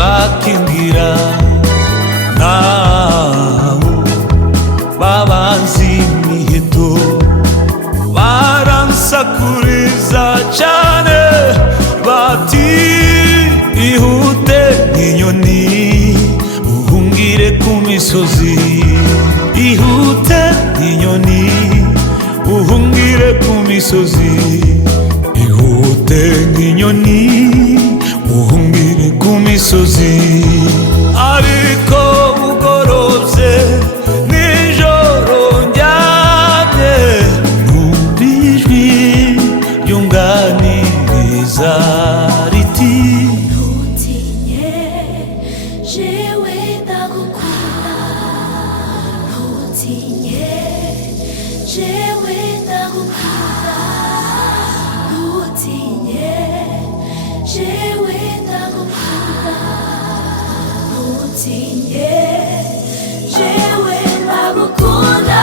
bakingira naho babanzi imiheto baransakuriza cane bati ihute nk'inyoni uhungire ku misozi ihute nk'inyoni uhungire ku misozi ihute nk'inyoni uhungire ku misozi ariko bugorovye nijoro ndyamye numva ijwi ryunganiriza riti ntutinye jewe ndagukunda ntutinye jewe ndagukunda ntutinye jewe ndagukunda ntutinye jewe ndagukunda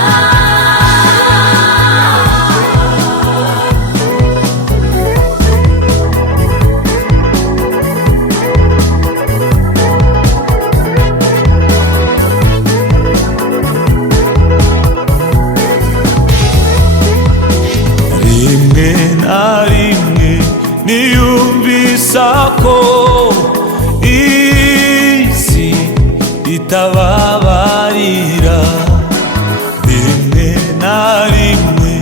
rimwe na rimwe niyumvisa ko isi itababarira rimwe na rimwe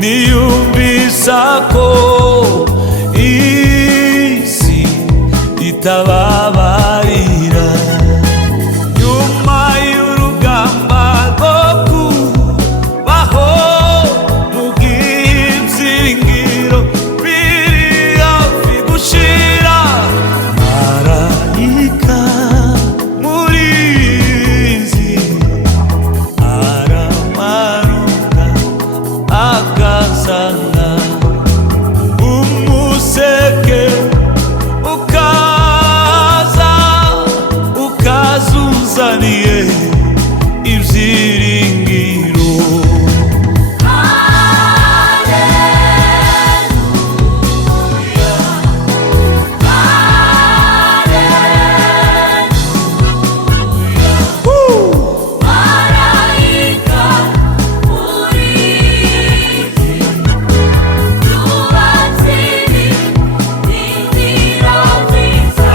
niyumvisa ko isi itababarira nyuma y'urugamba rwo kubaho mu bw'ibyiringiro biri hafi gushira marayika murinzi aramanuka akazana umuseke ukaza ukazuzaniye ibyiringiro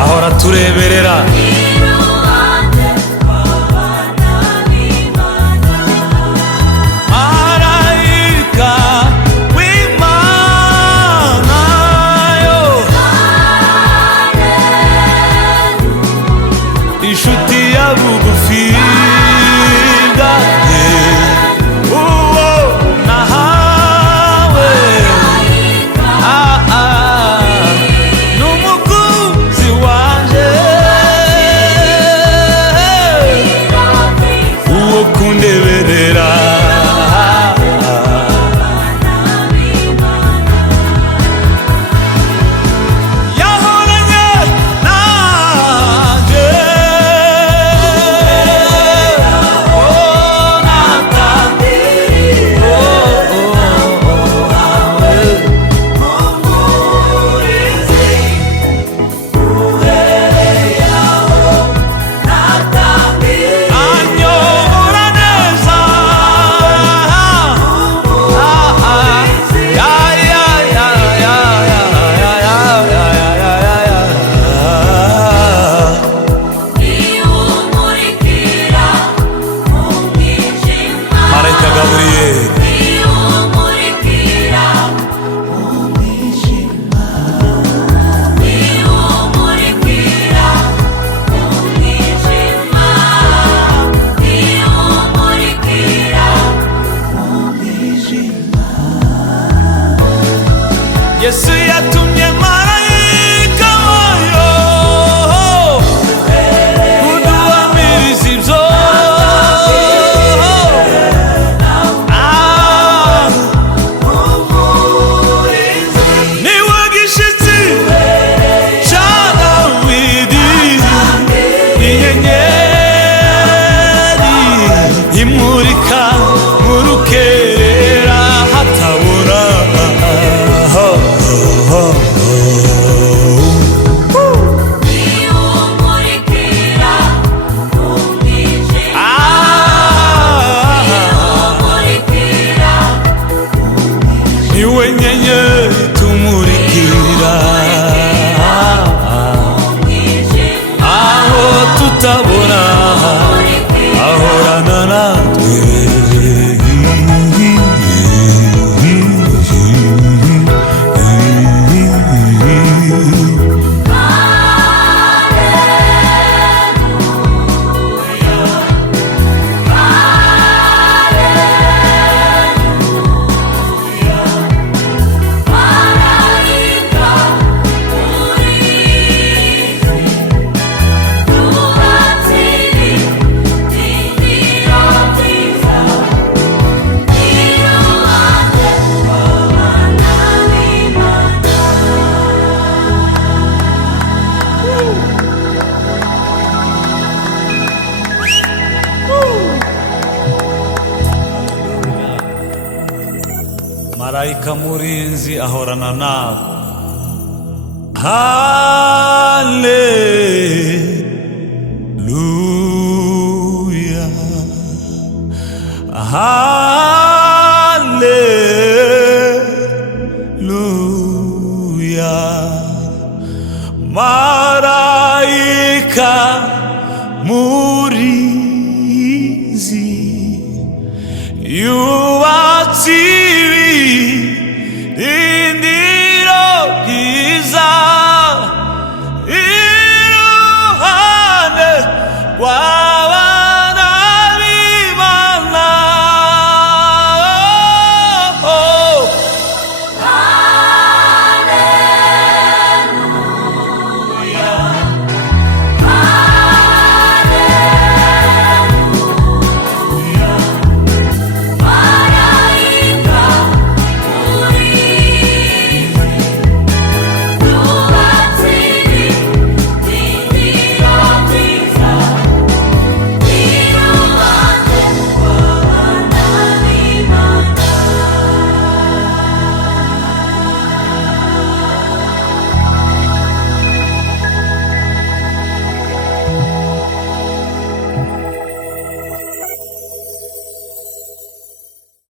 ahora tureberera marayika w'Imana yo inshuti ya bugufi bwanjye uwo nahawe n'umukunzi wanje marayika murinzi ahorana nawe. Haleluya, haleluya. Marayika murinzi yubatsi